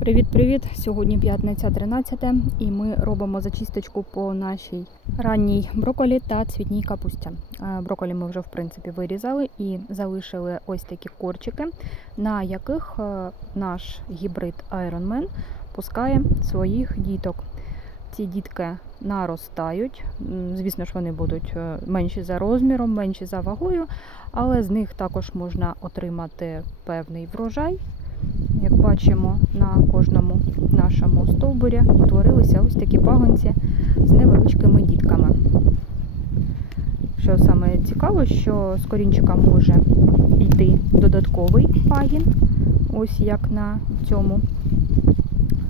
Привіт-привіт! Сьогодні п'ятниця 13 і ми робимо зачисточку по нашій ранній броколі та цвітній капусті. Е, Броколі ми вже в принципі вирізали і залишили ось такі корчики, на яких е, наш гібрид Ironman пускає своїх діток. Ці дітки наростають. Звісно ж, вони будуть е, менші за розміром, менші за вагою, але з них також можна отримати певний врожай. Бачимо, на кожному нашому стовбурі утворилися ось такі пагонці з невеличкими дітками. Що саме цікаво, що з корінчика може йти додатковий пагін, ось як на цьому.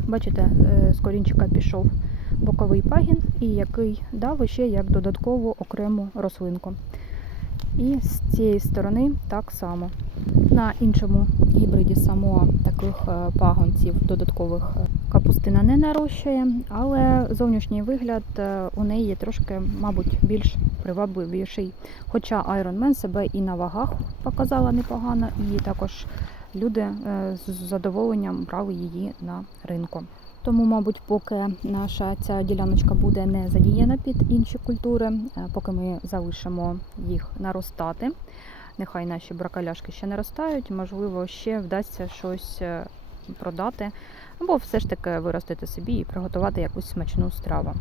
Бачите, е, з корінчика пішов боковий пагін, і який дав ще як додаткову окрему рослинку. І з цієї сторони так само. На іншому гібриді Самоа таких е, пагонців додаткових е, капустина не нарощує, але зовнішній вигляд е, у неї є трошки, мабуть, більш привабливіший. Хоча Iron Man себе і на вагах показала непогано, і також люди з задоволенням брали її на ринку. Тому, мабуть, поки наша ця діляночка буде не задіяна під інші культури, поки ми залишимо їх наростати. Нехай наші бракаляшки ще наростають, можливо, ще вдасться щось е, продати, або все ж таки виростити собі і приготувати якусь смачну страву.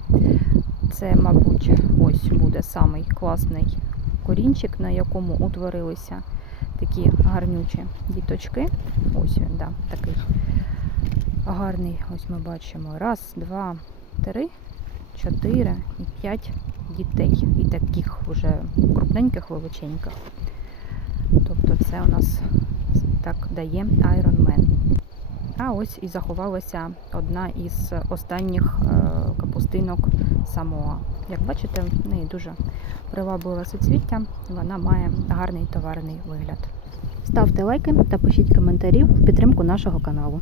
Це, мабуть, ось буде самий класний корінчик, на якому утворилися такі гарнючі діточки. Ось він, да, такий гарний. Ось ми бачимо. Раз, два, три, чотири і п'ять дітей. І таких вже крупненьких, величеньких. Це у нас так дає Iron Man. А ось і заховалася одна із останніх е, капустинок Самоа. Як бачите, в неї дуже привабливе суцвіття, вона має гарний товарний вигляд. Ставте лайки та пишіть коментарі в підтримку нашого каналу.